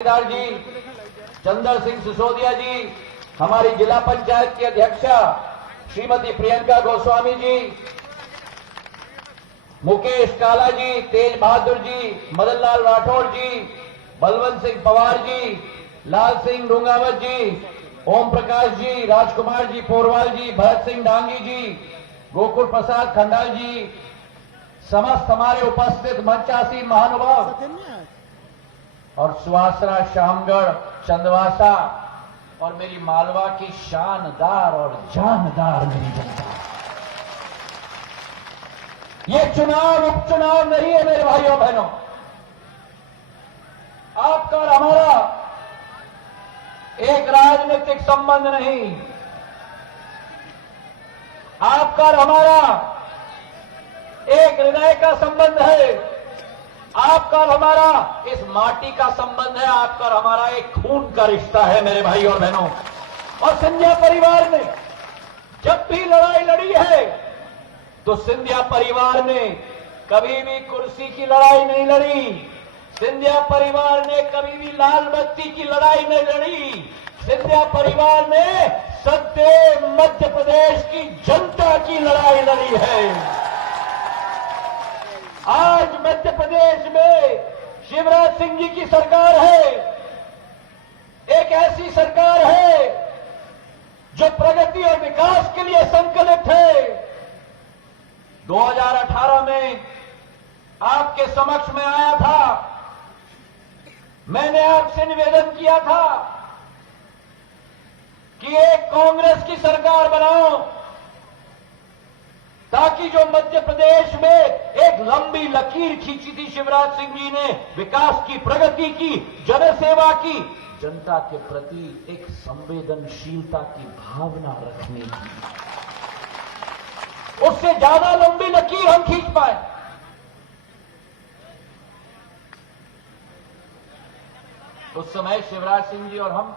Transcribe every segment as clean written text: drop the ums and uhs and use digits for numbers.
जी, चंदर सिंह सिसोदिया जी, हमारी जिला पंचायत की अध्यक्षा श्रीमती प्रियंका गोस्वामी जी, मुकेश काला जी, तेज बहादुर जी, मदन लाल राठौड़ जी, बलवंत सिंह पवार जी, लाल सिंह डूंगावत जी, ओम प्रकाश जी, राजकुमार जी पोरवाल जी, भरत सिंह डांगी जी, गोकुल प्रसाद खंडाल जी, समस्त हमारे उपस्थित मंचासीन महानुभाव और सुवासरा, शामगढ़, चंदवासा और मेरी मालवा की शानदार और जानदार मेरी जनता। ये चुनाव उपचुनाव नहीं है मेरे भाइयों बहनों। आपका और हमारा एक राजनीतिक संबंध नहीं, आपका और हमारा एक हृदय का संबंध है। आपका और हमारा इस माटी का संबंध है। आपका और हमारा एक खून का रिश्ता है मेरे भाई और बहनों। और सिंधिया परिवार ने जब भी लड़ाई लड़ी है तो सिंधिया परिवार ने कभी भी कुर्सी की लड़ाई नहीं लड़ी। सिंधिया परिवार ने कभी भी लाल बत्ती की लड़ाई नहीं लड़ी। सिंधिया परिवार ने सत्य मध्य प्रदेश की जनता की लड़ाई लड़ी है। आज मध्य प्रदेश में शिवराज सिंह जी की सरकार है, एक ऐसी सरकार है जो प्रगति और विकास के लिए संकल्पित है। 2018 में आपके समक्ष में आया था, मैंने आपसे निवेदन किया था कि एक कांग्रेस की सरकार बनाओ ताकि जो मध्य प्रदेश में एक लंबी लकीर खींची थी शिवराज सिंह जी ने, विकास की, प्रगति की, जनसेवा की, जनता के प्रति एक संवेदनशीलता की भावना रखने की, उससे ज्यादा लंबी लकीर हम खींच पाए। उस समय शिवराज सिंह जी और हम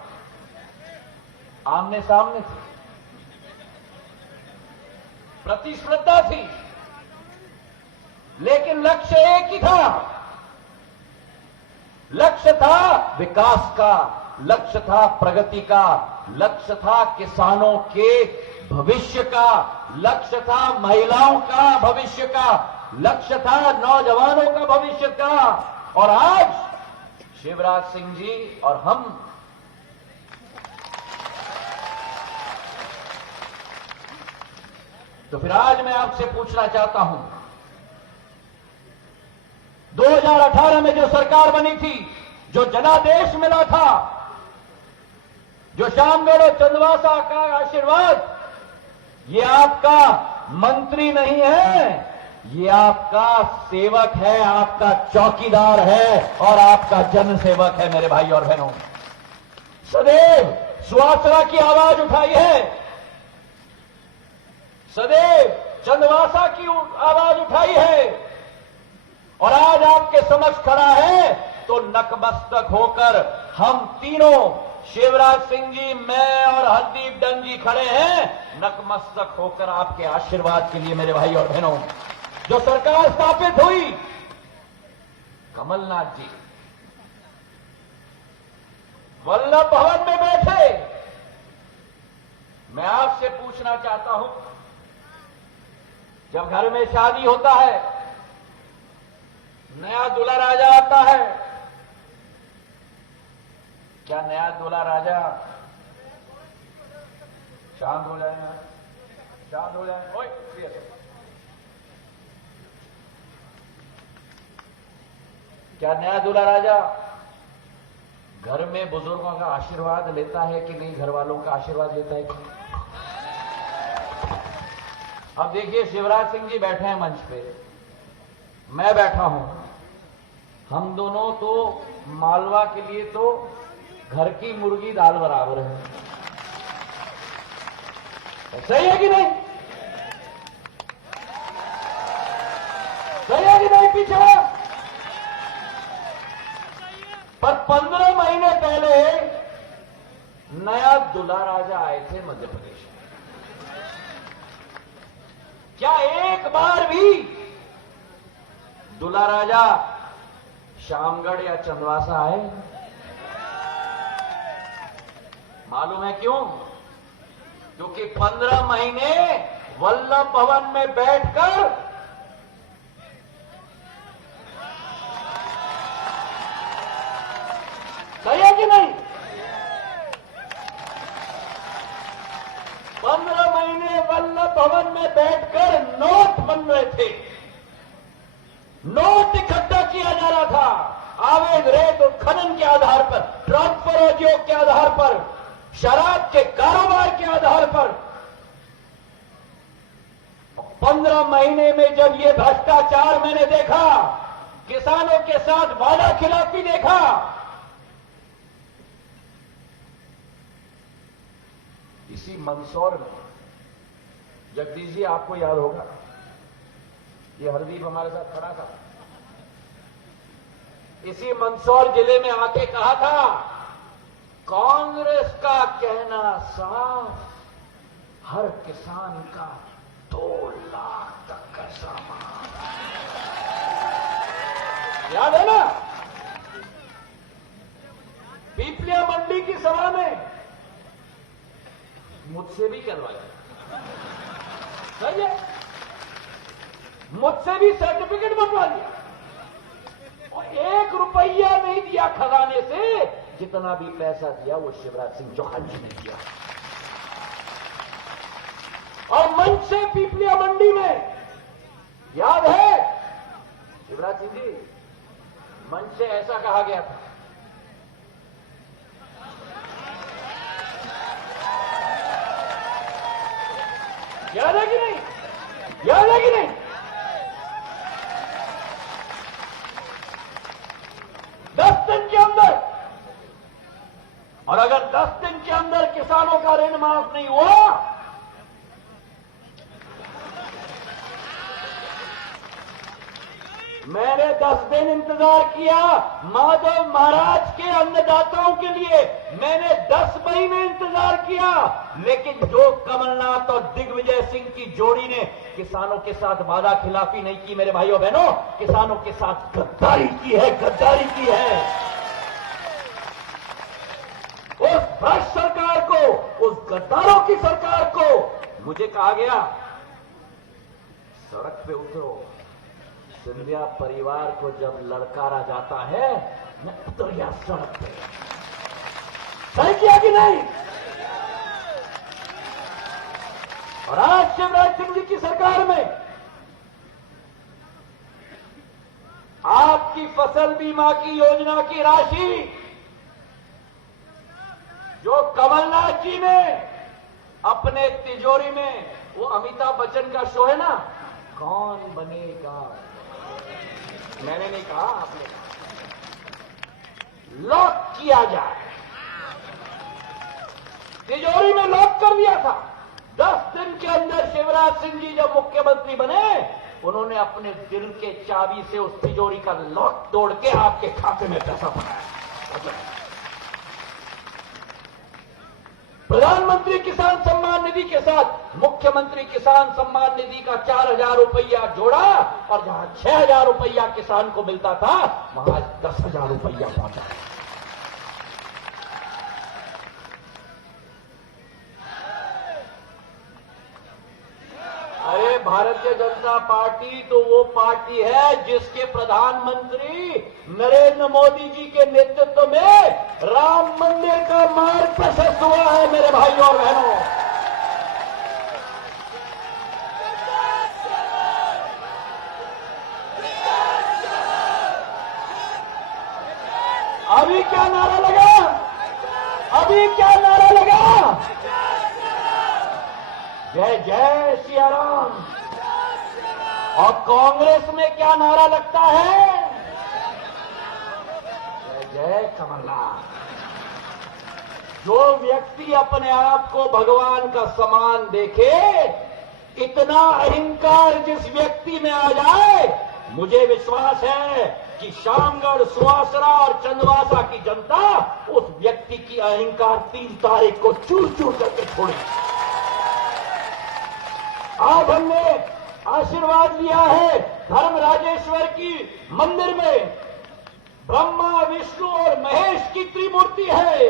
आमने सामने थे, प्रतिस्पर्धा थी, लेकिन लक्ष्य एक ही था। लक्ष्य था विकास का, लक्ष्य था प्रगति का, लक्ष्य था किसानों के भविष्य का, लक्ष्य था महिलाओं का भविष्य का, लक्ष्य था नौजवानों का भविष्य का। और आज शिवराज सिंह जी और हम तो फिर आज मैं आपसे पूछना चाहता हूं, 2018 में जो सरकार बनी थी, जो जनादेश मिला था, जो शामगढ़ और चंदवासा का आशीर्वाद, ये आपका मंत्री नहीं है, ये आपका सेवक है, आपका चौकीदार है और आपका जनसेवक है मेरे भाई और बहनों। सदैव सुवासरा की आवाज उठाई है, सदैव चंदवासा की आवाज उठाई है और आज आपके समक्ष खड़ा है तो नतमस्तक होकर हम तीनों, शिवराज सिंह जी, मैं और हरदीप डंग जी खड़े हैं नतमस्तक होकर आपके आशीर्वाद के लिए मेरे भाई और बहनों। जो सरकार स्थापित हुई, कमलनाथ जी वल्लभ भवन में बैठे। मैं आपसे पूछना चाहता हूं, जब घर में शादी होता है, नया दूल्हा राजा आता है, क्या नया दूल्हा राजा शांत हो जाए? शांत हो जाए। ओए क्या नया दूल्हा राजा घर में बुजुर्गों का आशीर्वाद लेता है कि नहीं? घर वालों का आशीर्वाद लेता है कि नहीं? अब देखिए, शिवराज सिंह जी बैठे हैं मंच पे, मैं बैठा हूं, हम दोनों तो मालवा के लिए तो घर की मुर्गी दाल बराबर है। सही है कि नहीं? सही है कि नहीं? पीछे पर 15 महीने पहले नया दूल्हा राजा आए थे मध्य प्रदेश में। क्या एक बार भी दूल्हा राजा शामगढ़ या चंदवासा आए? मालूम है क्यों? क्योंकि 15 महीने वल्लभ भवन में बैठकर सही है कि नहीं? 15 महीने वल्लभ भवन में बैठकर नोट बन रहे थे, नोट इकट्ठा किया जा रहा था, आवेग रेत और खनन के आधार पर, ट्रांसफर उद्योग के आधार पर, शराब के कारोबार के आधार पर। 15 महीने में जब ये भ्रष्टाचार मैंने देखा, किसानों के साथ वादा खिलाफी देखा, इसी मंदसौर में, जगदीश जी आपको याद होगा, ये हरदीप हमारे साथ खड़ा था, इसी मंदसौर जिले में आके कहा था, कांग्रेस का कहना साफ, हर किसान का 2 लाख तक का सामान। याद है ना? पीपलिया मंडी की सभा में मुझसे भी करवाया, सही है, मुझसे भी सर्टिफिकेट बनवा लिया और 1 रुपया नहीं दिया खजाने से, जितना भी पैसा दिया वो शिवराज सिंह चौहान जी ने दिया। और मंच से पीपलिया मंडी में, याद है शिवराज सिंह जी, मंच से ऐसा कहा गया था, याद है कि नहीं? याद है कि नहीं? 10 दिन के अंदर, और अगर 10 दिन के अंदर किसानों का ऋण माफ नहीं हुआ, मैंने 10 दिन इंतजार किया माधव महाराज के अन्नदाताओं के लिए, मैंने 10 महीने इंतजार किया, लेकिन जो कमलनाथ और दिग्विजय सिंह की जोड़ी ने किसानों के साथ वादा खिलाफी नहीं की मेरे भाइयों बहनों, किसानों के साथ गद्दारी की है, गद्दारी की है। उस भ्रष्ट सरकार को, उस गद्दारों की सरकार को मुझे कहा गया, सड़क पे उतरो, सिंधिया परिवार को जब ललकारा जाता है, मैं उतर गया सड़क पे। सही किया कि नहीं? और आज शिवराज सिंह जी की सरकार में आपकी फसल बीमा की योजना की राशि जो कमलनाथ जी ने अपने तिजोरी में, वो अमिताभ बच्चन का शो है ना, कौन बनेगा, मैंने नहीं कहा, आपने लॉक किया जाए, तिजोरी में लॉक कर दिया था। 10 दिन के अंदर शिवराज सिंह जी जब मुख्यमंत्री बने, उन्होंने अपने दिल के चाबी से उस तिजोरी का लॉक तोड़ के आपके खाते में पैसा बनाया। प्रधानमंत्री किसान सम्मान निधि के साथ मुख्यमंत्री किसान सम्मान निधि का 4,000 रुपया जोड़ा, और जहां 6,000 रुपया किसान को मिलता था, वहां 10,000 रुपया पहुंचा। अरे भारतीय जनता पार्टी तो वो पार्टी है जिसके प्रधानमंत्री नरेंद्र मोदी जी के नेतृत्व में राम मंदिर का मार्ग प्रशस्त हुआ है मेरे भाइयों और बहनों। अभी क्या नारा लगा? अभी क्या नारा लगा? जय जय सिया राम। और कांग्रेस में क्या नारा लगता है? जय जय कमलनाथ। जो व्यक्ति अपने आप को भगवान का समान देखे, इतना अहंकार जिस व्यक्ति में आ जाए, मुझे विश्वास है कि शामगढ़, सुवासरा और चंदवासा की जनता उस व्यक्ति की अहंकार 3 तारीख को चूर चूर करके छोड़ेगी। आज हमने आशीर्वाद लिया है धर्मराजेश्वर की मंदिर में, ब्रह्मा, विष्णु और महेश की त्रिमूर्ति है।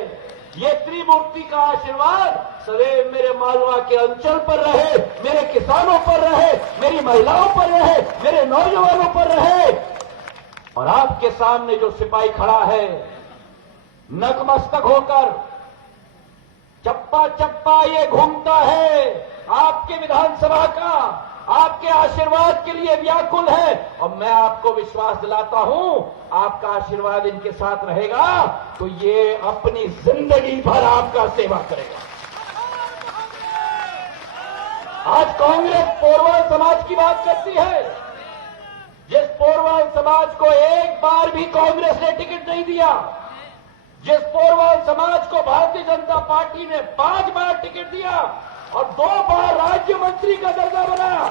ये त्रिमूर्ति का आशीर्वाद सदैव मेरे मालवा के अंचल पर रहे, मेरे किसानों पर रहे, मेरी महिलाओं पर रहे, मेरे नौजवानों पर रहे। और आपके सामने जो सिपाही खड़ा है नतमस्तक होकर, चप्पा चप्पा ये घूमता है आपके विधानसभा का, आपके आशीर्वाद के लिए व्याकुल है। और मैं आपको विश्वास दिलाता हूं, आपका आशीर्वाद इनके साथ रहेगा तो ये अपनी जिंदगी भर आपका सेवा करेगा। आज कांग्रेस पोरवाल समाज की बात करती है, जिस पोरवाल समाज को एक बार भी कांग्रेस ने टिकट नहीं दिया, जिस पोरवाल समाज को भारतीय जनता पार्टी ने 5 बार टिकट दिया और 2 बार राज्य मंत्री का दर्जा बनाया।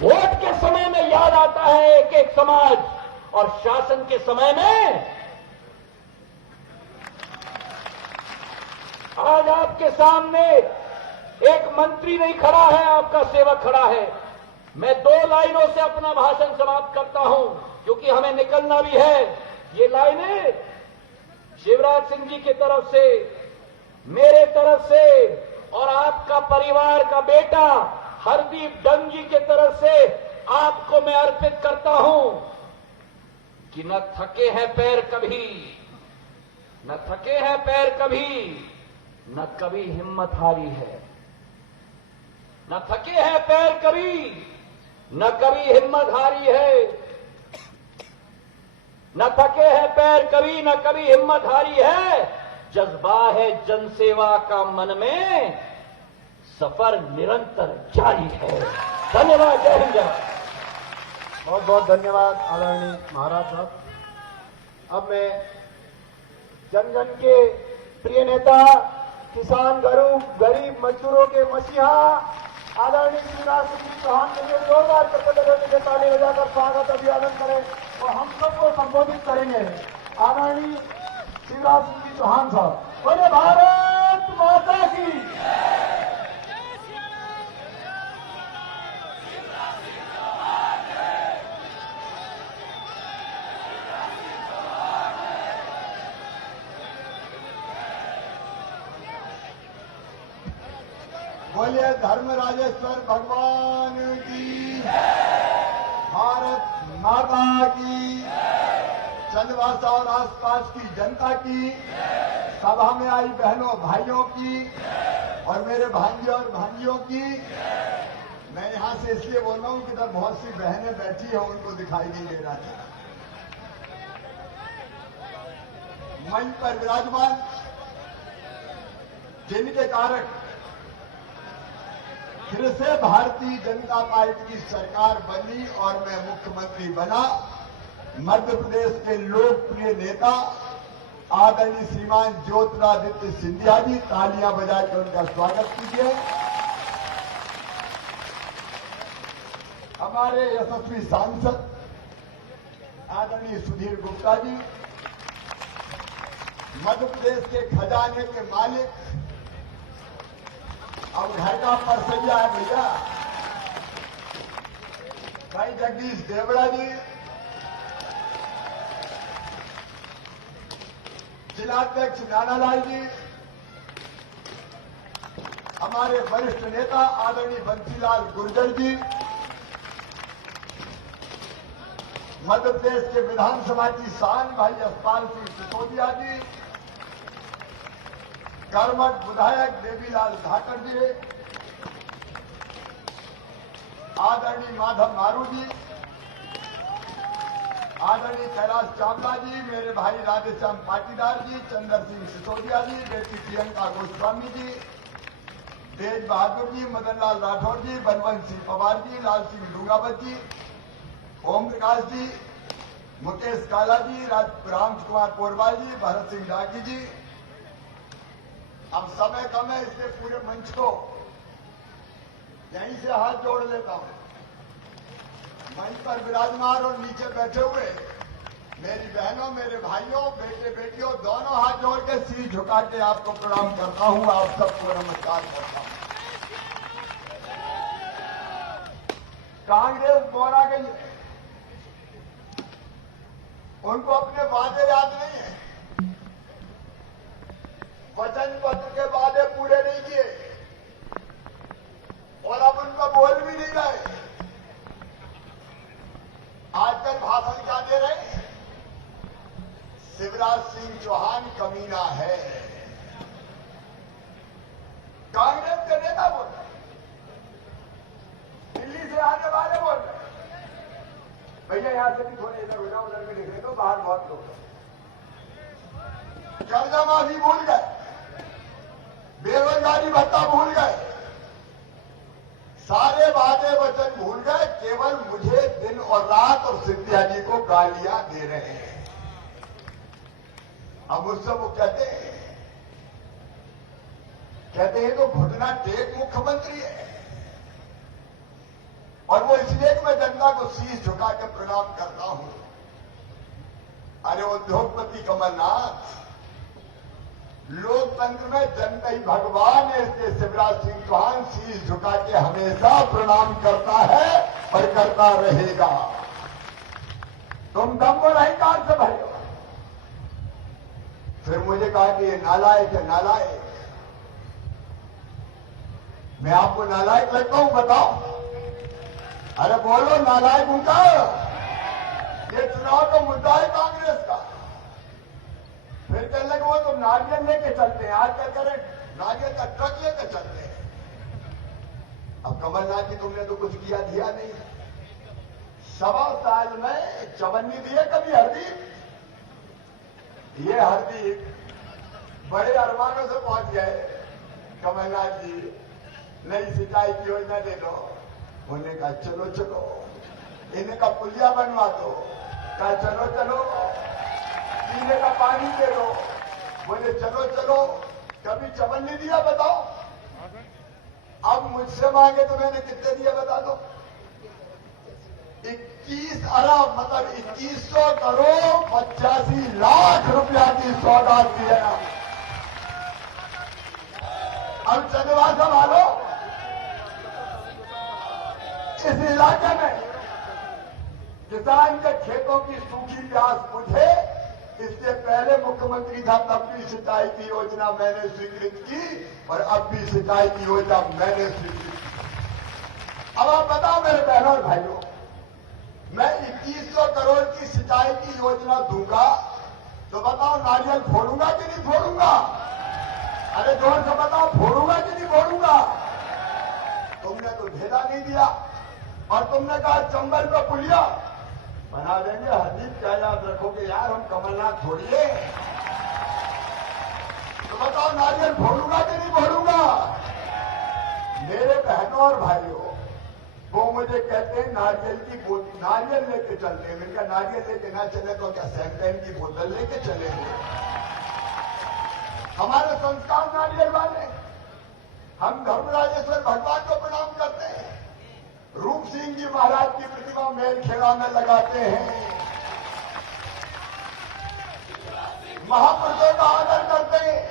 वोट के समय में याद आता है एक एक समाज, और शासन के समय में आज आपके सामने एक मंत्री नहीं खड़ा है, आपका सेवक खड़ा है। मैं 2 लाइनों से अपना भाषण समाप्त करता हूं क्योंकि हमें निकलना भी है। ये लाइनें शिवराज सिंह जी की तरफ से, मेरे तरफ से और आपका परिवार का बेटा हरदीप डंग जी की तरफ से आपको मैं अर्पित करता हूं कि न थके हैं पैर कभी, न थके हैं पैर कभी, न कभी हिम्मत हारी है। न थके हैं पैर कभी, न कभी हिम्मत हारी है। न थके हैं पैर कभी, न कभी हिम्मत हारी है। जज्बा है जनसेवा का मन में, सफर निरंतर जारी है। धन्यवाद। जय हिंद। बहुत बहुत धन्यवाद आदरणीय महाराज साहब। अब मैं जनगण के प्रिय नेता, किसान गरीब मजदूरों के मसीहा आदरणीय शिवराज सिंह चौहान के लिए जोरदार करके ताली बजाकर स्वागत अभिवादन करें और हम सबको संबोधित करेंगे। आदरणीय शिवराज सिंह चौहान साहब। बोले भारत माता की। बोलिए धर्मराजेश्वर भगवान की, भारत माता की, चंदवासा और आसपास की जनता की, सभा में आई बहनों भाइयों की और मेरे भांजे और भांजियों की। मैं यहां से इसलिए बोल रहा हूं कि इधर बहुत सी बहनें बैठी हैं, उनको दिखाई नहीं दे रहा है। मंच पर विराजमान जिनके कारक फिर से भारतीय जनता पार्टी की सरकार बनी और मैं मुख्यमंत्री बना, मध्य प्रदेश के लोकप्रिय नेता आदरणीय श्रीमान ज्योतिरादित्य सिंधिया जी, तालियां बजाकर उनका स्वागत कीजिए। हमारे यशस्वी सांसद आदरणीय सुधीर गुप्ता जी, मध्य प्रदेश के खजाने के मालिक, अब घर का परसैया है भैया, भाई जगदीश देवड़ा जी, जिलाध्यक्ष नानालाल जी, हमारे वरिष्ठ नेता आदरणीय बंसीलाल गुर्जर जी, मध्य प्रदेश के विधानसभा की शान भाई यशपाल सिंह सिसोदिया जी, कर्मठ विधायक देवीलाल धाकर जी, आदरणीय माधव मारू जी, आदरणीय कैलाश चावला जी, मेरे भाई राधेश्याम पाटीदार जी, चंद्र सिंह सिसोदिया जी, बेटी प्रियंका गोस्वामी जी, तेज बहादुर जी, मदन लाल राठौर जी, बनवंत सिंह पवार जी, लाल सिंह डूंगावत जी, ओम प्रकाश जी, मुकेश काला जी, राम कुमार पोरवाल जी, भरत सिंह डागी जी। अब समय कम है इसलिए पूरे मंच को यहीं से हाथ जोड़ लेता हूं। मंच पर विराजमान और नीचे बैठे हुए मेरी बहनों, मेरे भाइयों, बेटे बेटियों, दोनों हाथ जोड़ के सिर झुका के आपको प्रणाम करता हूं, आप सबको नमस्कार करता हूं। कांग्रेस बोरा गई है, उनको अपने वादे याद नहीं है। वचन पत्र के वादे पूरे नहीं किए और अब उनका बोल भी नहीं रहे। आजकल भाषण क्या दे रहे हैं? शिवराज सिंह चौहान कमीना है। कांग्रेस के नेता बोल रहे, दिल्ली से आने वाले बोल रहे। भैया यहां से भी थोड़े इधर हो जाओ, उधर भी देख रहे तो बाहर बहुत लोग हैं। कर्जा माफी भूल गए, बेरोजगारी भत्ता भूल गए, सारे वादे वचन भूल गए। केवल मुझे दिन और रात और सिंधिया जी को गालियां दे रहे हैं। अब मुझसे वो कहते हैं तो घुटना टेक मुख्यमंत्री है। और वो इसलिए कि मैं जनता को शीश झुका के प्रणाम करता हूं। अरे उद्योगपति कमलनाथ, लोकतंत्र में जनता ही भगवान है, इसलिए शिवराज सिंह चौहान शीश झुका के हमेशा प्रणाम करता है और करता रहेगा। तुम दम और अहंकार से भरे हो। फिर मुझे कहा कि ये नालायक है, नालायक। मैं आपको नालायक लगता हूं? बताओ। अरे बोलो, नालायक हूं क्या? ये चुनाव का मुद्दा है कांग्रेस का। फिर कहने लगे वो तो नारियल लेके चलते हैं। आज क्या करें? नारियल का ट्रक लेके चलते हैं। अब कमलनाथ जी, तुमने तो कुछ किया दिया नहीं। 1.25 साल में चवन्नी दिए कभी हरदीप? ये हरदीप बड़े अरमानों से पहुंच गए। कमलनाथ जी, नई सिंचाई की योजना दे दो। उन्होंने कहा चलो चलो। इन्हें का पुलिया बनवा दो। कहा चलो चलो। पीने का पानी दे दो। बोले चलो चलो। कभी चवन्नी दिया? बताओ। अब मुझसे मांगे तो मैंने कितने दिया बता दो? 21 अरब, मतलब 2100 करोड़ 85 लाख रुपया की सौगात दी है। अब चंदवा संभालो। इस इलाके में किसान के खेतों की सूखी प्यास बुझे, इससे पहले मुख्यमंत्री था, तब भी सिंचाई की योजना मैंने स्वीकृत की और अब भी सिंचाई की योजना मैंने स्वीकृत की। अब आप बताओ मेरे बहनों और भाइयों, मैं 2100 करोड़ की सिंचाई की योजना दूंगा तो बताओ नारियल फोड़ूंगा कि नहीं फोड़ूंगा? अरे जोर से बताओ, फोड़ूंगा कि नहीं फोड़ूंगा? तुमने तो ढेला नहीं दिया और तुमने कहा चंबल पे पुलिया बना देंगे। हरदीप, क्या याद रखोगे यार, हम कमलनाथ छोड़िए। तो बताओ नारियल फोड़ूंगा कि नहीं फोड़ूंगा? मेरे बहनों और भाइयों, वो मुझे कहते हैं नारियल लेके चलते हैं। इनका नारियल लेके ना चले तो क्या शैंपेन की बोतल लेके चलेंगे? हमारे संस्कार नारियल वाले। हम धर्मराजेश्वर भगवान को प्रणाम करते हैं। रूप सिंह जी महाराज की प्रतिमा मेलखेड़ा में लगाते हैं। महापुरुषों का आदर करते हैं।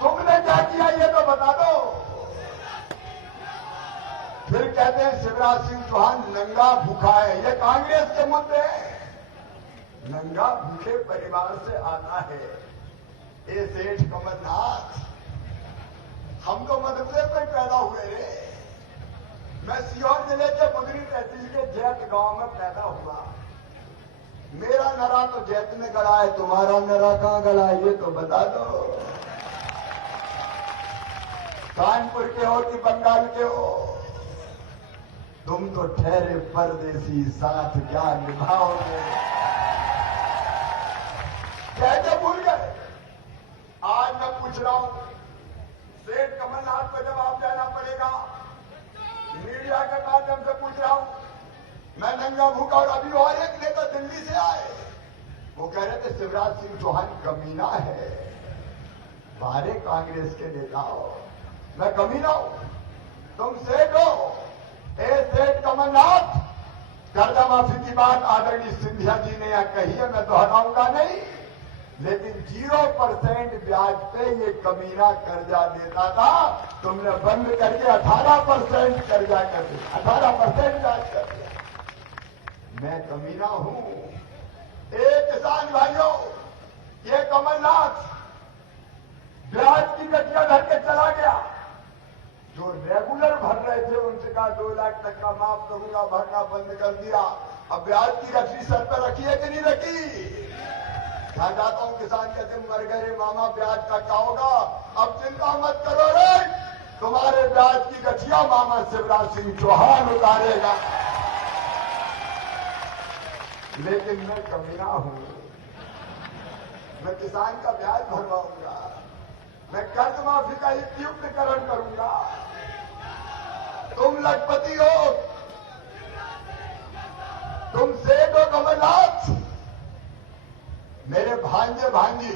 तुमने क्या किया ये तो बता दो। फिर कहते हैं शिवराज सिंह चौहान नंगा भूखा है। ये कांग्रेस के मुद्दे हैं। नंगा भूखे परिवार से आता है ये सेठ कमलनाथ। हम तो मदरसे में पैदा हुए रे। मैं सीहोर जिले के मुंदरी तहसील के जैत गांव में पैदा हुआ। मेरा नरा तो जैत में गड़ा है, तुम्हारा नरा कहां गड़ा है ये तो बता दो। कानपुर के हो कि बंगाल के हो, तुम तो ठहरे परदेसी, साथ क्या निभाओगे? कैसे भूल गए? आज मैं पूछ रहा हूं, सेठ कमलनाथ को जवाब देना पड़ेगा। मीडिया के माध्यम से पूछ रहा हूं, मैं नंगा भूखा। और अभी और एक नेता दिल्ली से आए, वो कह रहे थे शिवराज सिंह चौहान कमीना है। बारे कांग्रेस के नेता हो, मैं कमीना हूं, तुम सेठ हो। सेठ कमलनाथ, कर्जा माफी की बात आदरणीय सिंधिया जी ने यहां कही है, मैं दोहराऊंगा नहीं, लेकिन 0% ब्याज पे ये कमीना कर्जा देता था। तुमने बंद करके 18% कर्जा कर दिया, 18% ब्याज कर दिया। मैं कमीना हूं। किसान भाइयों, ये कमलनाथ 2 लाख तक का माफ करूंगा, भरना बंद कर दिया। अब ब्याज की रस्सी सर पर रखी है कि नहीं रखी? मैं जाता हूं, किसान कहते मर गए रे मामा, ब्याज का क्या होगा? अब चिंता मत करो रे, तुम्हारे ब्याज की गठिया मामा शिवराज सिंह चौहान उतारेगा। लेकिन मैं कमीना हूं, मैं किसान का ब्याज भरवाऊंगा, मैं कर्ज माफी का युक्तिकरण करूंगा। तुम लखपति हो, तुम सेठ हो कमलनाथ, मेरे भांजे भांजी,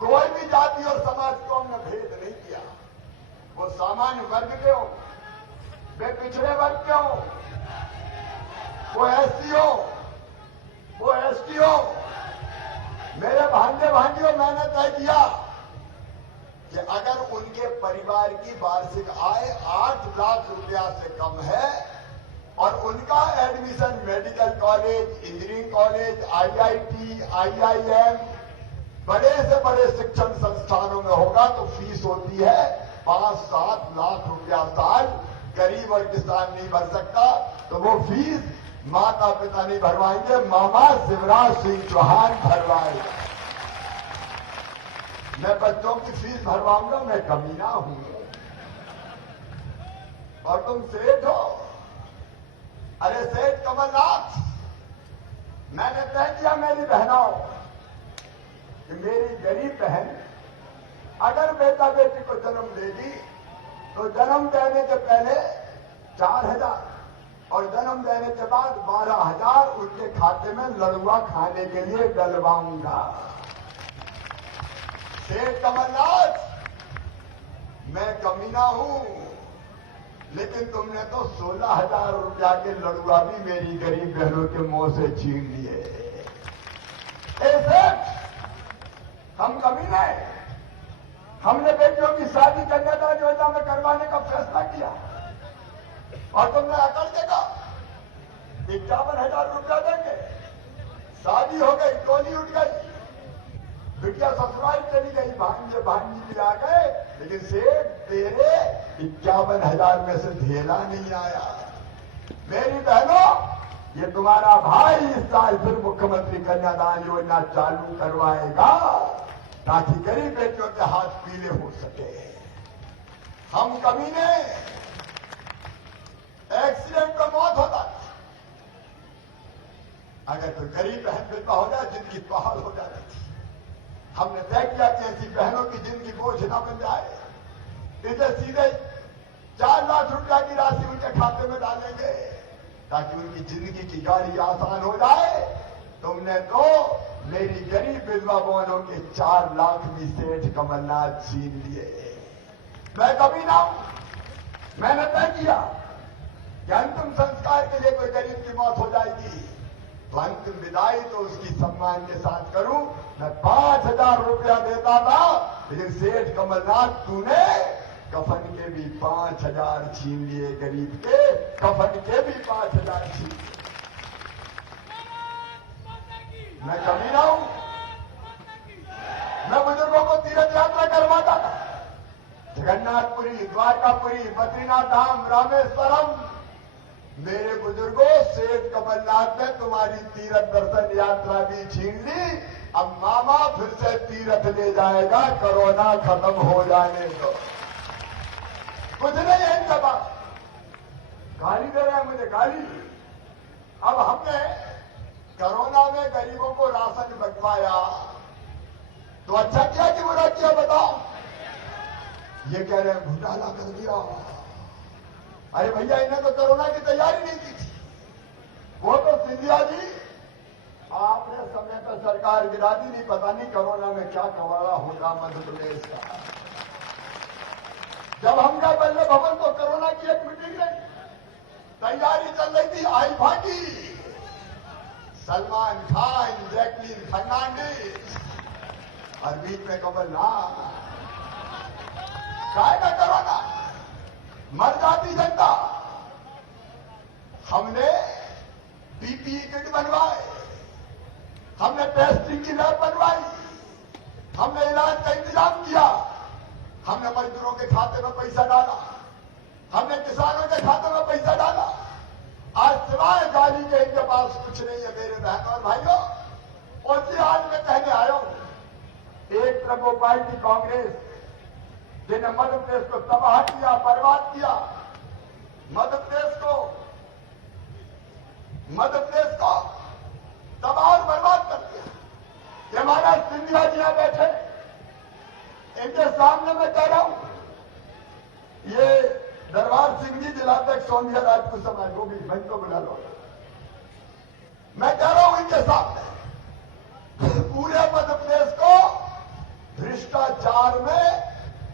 कोई भी जाति और समाज को हमने भेद नहीं किया। वो सामान्य वर्ग के हो, वे पिछड़े वर्ग के हो, वो एससी हो, वो एसटी हो, मेरे भांजे भांजियों, मैंने तय किया कि अगर उनके परिवार की वार्षिक आय 8 लाख रुपया से कम है और उनका admission medical college, engineering college, IIT, IIM, बड़े से बड़े शिक्षण संस्थानों में होगा तो फीस होती है 5-7 लाख रुपया साल। गरीब और किसान नहीं भर सकता, तो वो फीस माता पिता नहीं भरवाएंगे, मामा शिवराज सिंह चौहान भरवाएगा। मैं बच्चों की फीस भरवाऊंगा, मैं कमीना हूं। और तुम सेठ हो, अरे सेठ कमलनाथ, मैंने तय किया मेरी बहनों कि मेरी गरीब बहन अगर बेटा बेटी को जन्म देगी तो जन्म देने के पहले 4,000 और जन्म देने के बाद 12,000 उनके खाते में लड़ुआ खाने के लिए डलवाऊंगा। सेठ कमलनाथ, मैं कमीना हूं, लेकिन तुमने तो 16,000 रुपया के लड़ुआ भी मेरी गरीब बहनों के मुंह से छीन लिए। सेठ, हम कमीने, हमने बेटियों की शादी कन्यादान योजना में करवाने का फैसला किया और तुमने अकल देगा 51,000 रुपया देंगे। शादी हो गई, टोली उठ गई, बिटिया ससुराल चली गई, भांजे भांजी भी आ गए, लेकिन सेठ तेरे 51,000 में से ढेला नहीं आया। मेरी बहनों, ये तुम्हारा भाई इस साल फिर मुख्यमंत्री कन्यादान योजना चालू करवाएगा ताकि गरीब बेटियों के हाथ पीले हो सके। हम कमीने, एक्सीडेंट में मौत होता अगर कोई गरीब बहन विधवा हो जाए, जिनकी बहाल हो जाती थी। हमने तय किया कि ऐसी बहनों की जिंदगी बोझ न बन जाए, इसे सीधे 4 लाख रुपया की राशि उनके खाते में डालेंगे ताकि उनकी जिंदगी की गाड़ी आसान हो जाए। तुमने तो मेरी गरीब विधवा बहनों के 4 लाख भी सेठ कमलनाथ छीन लिए। मैं कभी ना हूं, मैंने तय किया कि अंतिम संस्कार के लिए कोई गरीब की मौत हो जाएगी तो अंतिम विदाई तो उसकी सम्मान के साथ करूं। मैं 5,000 रुपया देता था, लेकिन सेठ कमलनाथ तूने कफन के भी 5,000 छीन लिए, गरीब के कफन के भी 5,000 छीन लिए। मैं कमीना हूं, मैं बुजुर्गों को तीर्थ यात्रा करवाता था, जगन्नाथपुरी, द्वारकापुरी, बद्रीनाथ धाम, रामेश्वरम। मेरे बुजुर्गों, सेठ कमलनाथ ने तुम्हारी तीर्थ दर्शन यात्रा भी छीन ली। अब मामा फिर से तीर्थ ले जाएगा, कोरोना खत्म हो जाने दो। कुछ नहीं है इनका बात, गाली दे रहे हैं मुझे, गाली। अब हमने कोरोना में गरीबों को राशन बंटवाया तो अच्छा किया कि बुरा किया बताओ? ये कह रहे हैं घोटाला कर दिया। अरे भैया, इन्हें तो कोरोना की तैयारी नहीं की थी। वो तो सिंधिया जी, आपने समय पर सरकार गिरा दी, नहीं पता नहीं कोरोना में क्या कवाड़ा होगा मध्य प्रदेश का। जब हम गए बल्ले भवन तो कोरोना की एक मीटिंग नहीं, तैयारी चल रही थी, आई भागी सलमान खान, जैकलीन फर्नांडिस और बीच में कमलनाथ। काय का कोरोना, मर जाती जनता। हमने पीपीई किट बनवाए, हमने टेस्टिंग की लैब बनवाई, हमने इलाज का इंतजाम किया, हमने मजदूरों के खाते में पैसा डाला, हमने किसानों के खाते पास कुछ नहीं है मेरे बहन और भाइयों। और ये आज मैं कहने आया हूं, एक तरफ वो पार्टी कांग्रेस जिन्हें मध्य प्रदेश को तबाह किया, बर्बाद किया, मध्य प्रदेश को तबाह और बर्बाद कर दिया। ये महाराज सिंधिया जी यहां बैठे, इनके सामने मैं कह रहा हूं, ये दरबार सिंह जी जिलाध्यक्ष सोंधिया राजपूत समाज वो भी मैं को बुला लो। मैं कह रहा हूं इनके सामने पूरे मध्य प्रदेश को भ्रष्टाचार में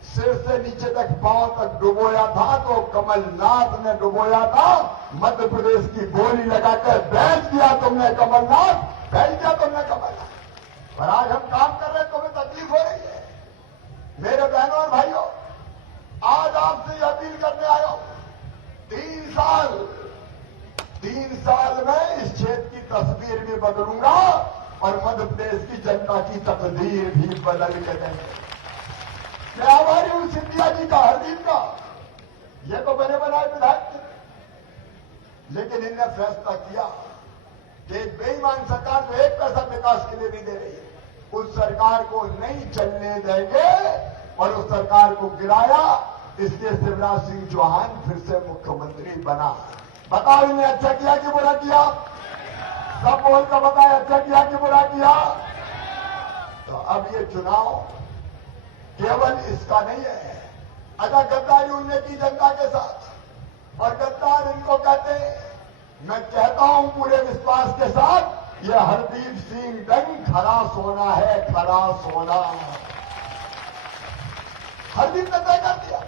सिर से नीचे तक पांव तक डुबोया था, तो कमलनाथ ने डुबोया था। मध्य प्रदेश की बोली लगाकर बैठ दिया तुमने कमलनाथ, बैठ दिया तुमने कमलनाथ। पर आज हम काम कर रहे हैं, तुम्हें तकलीफ हो रही है। मेरे बहनों और भाइयों, आज आपसे यह अपील करने आया हूं, 3 साल में इस क्षेत्र की तस्वीर भी बदलूंगा और मध्य प्रदेश की जनता की तकदीर भी बदल के देंगे। मैं आभारी हूं सिंधिया जी का, हरदीप का। ये तो बने बनाए विधायक थे, लेकिन इनने फैसला किया कि एक बेईमान सरकार जो 1 पैसा विकास के लिए नहीं दे रही है, उस सरकार को नहीं चलने देंगे और उस सरकार को गिराया। इसलिए शिवराज सिंह चौहान फिर से मुख्यमंत्री बना। बताओ इन्हें अच्छा किया कि बुरा किया? सब बोलकर बताए अच्छा किया कि बुरा किया? तो अब ये चुनाव केवल इसका नहीं है। अगर गद्दारी उनने की जनता के साथ, और गद्दार इनको कहते हैं, मैं कहता हूं पूरे विश्वास के साथ, ये हरदीप सिंह डंग खरा सोना है, खरा सोना। हरदीप ने तय कर दिया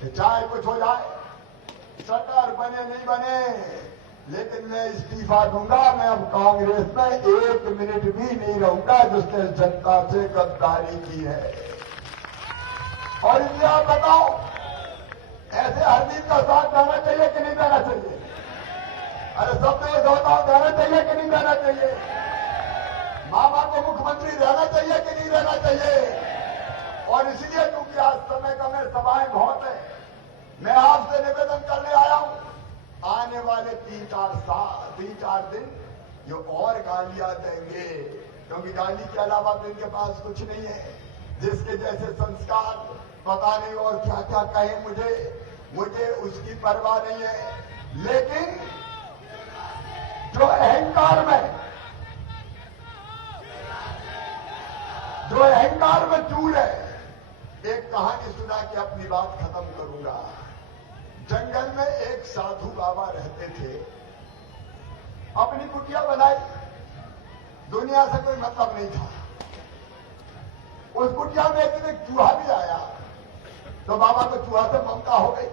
कि चाहे कुछ हो जाए, सरकार बने नहीं बने, लेकिन मैं इस्तीफा दूंगा। मैं अब कांग्रेस में 1 मिनट भी नहीं रहूंगा जिसने जनता से गद्दारी की है। और इसलिए आप बताओ, ऐसे हरदीप का साथ देना चाहिए कि नहीं देना चाहिए? अरे सब लोग बताओ, देना चाहिए कि नहीं देना चाहिए? मामा को मुख्यमंत्री रहना चाहिए कि नहीं रहना चाहिए? और इसलिए क्योंकि आज समय कम है, सभाएं बहुत है, मैं आपसे निवेदन करने आया हूं, आने वाले 3-4 दिन जो और गालियां देंगे, क्योंकि गाली के अलावा तो इनके पास कुछ नहीं है। जिसके जैसे संस्कार पता नहीं और क्या क्या कहे, मुझे उसकी परवाह नहीं है। लेकिन जो अहंकार में चूर है, एक कहानी सुना के अपनी बात खत्म करूंगा। जंगल में एक साधु बाबा रहते थे, अपनी कुटिया बनाई, दुनिया से कोई मतलब नहीं था। उस कुटिया में एक दिन चूहा भी आया, तो बाबा को चूहा से ममता हो गई,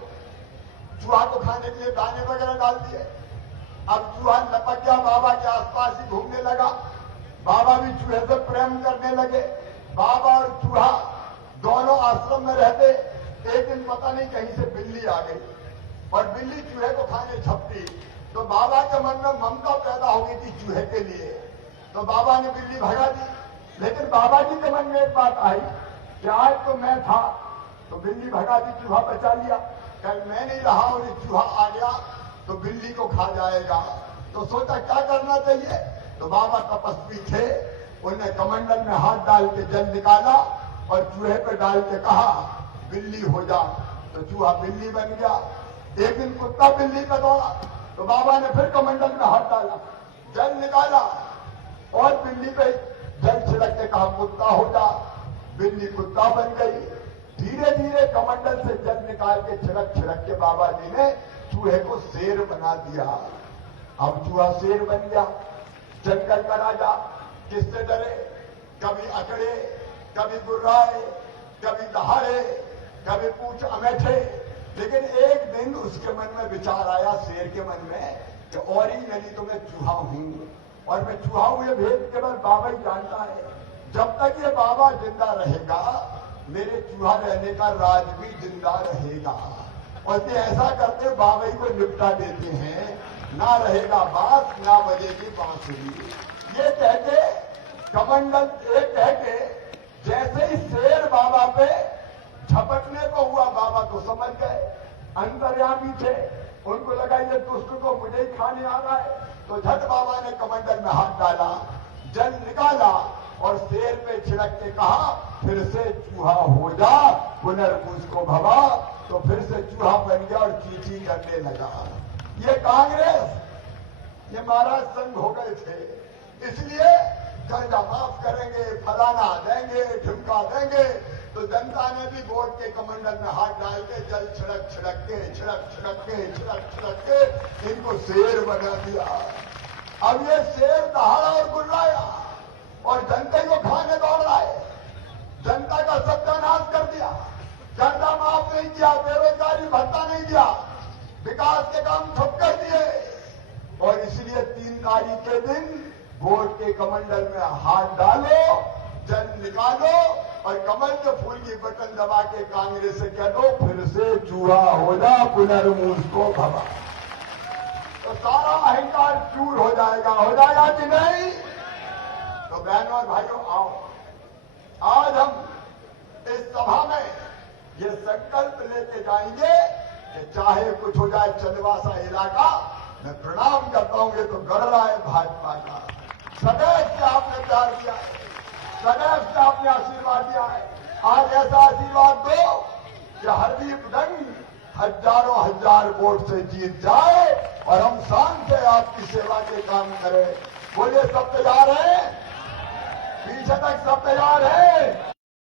चूहा को खाने के लिए दाने वगैरह डाल दिए। अब चूहा लपक गया, बाबा के आसपास ही घूमने लगा, बाबा भी चूहे से प्रेम करने लगे। बाबा और चूहा दोनों आश्रम में रहते। एक दिन पता नहीं कहीं से बिल्ली आ गई और बिल्ली चूहे को खाने झपटी, तो बाबा के मन में ममता पैदा हो गई थी चूहे के लिए, तो बाबा ने बिल्ली भगा दी। लेकिन बाबा जी के मन में एक बात आई कि आज तो मैं था, तो बिल्ली भगा दी, चूहा बचा लिया। कल मैं नहीं रहा और ये चूहा आ गया तो बिल्ली को खा जाएगा। तो सोचा क्या करना चाहिए, तो बाबा तपस्वी थे, उन्हें कमंडल में हाथ डाल के जल निकाला और चूहे पे डाल के कहा बिल्ली हो जा, तो चूहा बिल्ली बन गया। एक दिन कुत्ता बिल्ली पे दौड़ा, तो बाबा ने फिर कमंडल में हाथ डाला, जल निकाला और बिल्ली पे जल छिड़क के कहा कुत्ता हो जा, बिल्ली कुत्ता बन गई। धीरे धीरे कमंडल से जल निकाल के छिड़क के बाबा जी ने चूहे को शेर बना दिया। अब चूहा शेर बन गया, जंगल का राजा। किससे डरे? कभी अकड़े, कभी गुर्राए, कभी दहाड़े, कभी पूछ अमेठे। लेकिन एक दिन उसके मन में विचार आया, शेर के मन में, कि ओरिजिनली तो मैं चूहा हूं और मैं चूहा हूं, ये भेद केवल बाबा ही जानता है। जब तक ये बाबा जिंदा रहेगा, मेरे चूहा रहने का राज भी जिंदा रहेगा। और ये ऐसा करते बाबा ही को निपटा देते हैं, ना रहेगा बांस, ना बजेगी बांसुरी। ये कहते कमंडल एक कहते, जैसे ही शेर बाबा पे झपटने को हुआ, बाबा तो समझ गए, अंतर्यामी थे, उनको लगा ये दुष्ट को मुझे ही खाने आ रहा है। तो झट बाबा ने कमंडल में हाथ डाला, जल निकाला और शेर पे छिड़क के कहा, फिर से चूहा हो जा पुनर्भूस को भवा। तो फिर से चूहा बन गया और चींची करने लगा। ये कांग्रेस, ये महाराज संग हो गए थे, इसलिए कर्जा माफ करेंगे, फलाना देंगे, ढुमका देंगे। तो जनता ने भी वोट के कमंडल में हाथ डाल के जल छिड़क छिड़क के इनको शेर बना दिया। अब ये शेर दहाड़ा और गुर्राया और जनता को खाने दौड़ रहा है। जनता का सत्यानाश कर दिया, कर्जा माफ नहीं किया, बेरोजगारी भत्ता नहीं दिया, विकास के काम ठप कर दिए। और इसलिए 3 तारीख के दिन वोट के कमंडल में हाथ डालो, जल निकालो और कमल के फूल की बटन दबा के कांग्रेस से कह दो, फिर से चूहा हो जा पुनर्भूस को भवा। तो सारा अहंकार चूर हो जाएगा कि नहीं? तो बहनों और भाइयों, आओ आज हम इस सभा में ये संकल्प लेके जाएंगे कि चाहे कुछ हो जाए, चंदवासा इलाका मैं प्रणाम करता हूं। ये तो गढ़ रहा है भाजपा का, सदैव से आपने प्यार दिया है, सदैव से आपने आशीर्वाद दिया है। आज ऐसा आशीर्वाद दो कि हरदीपगंज हजारों हजार वोट से जीत जाए और हम शान से आपकी सेवा के काम करें। बोलिए, सब तैयार हैं? पीछे तक सब तैयार हैं?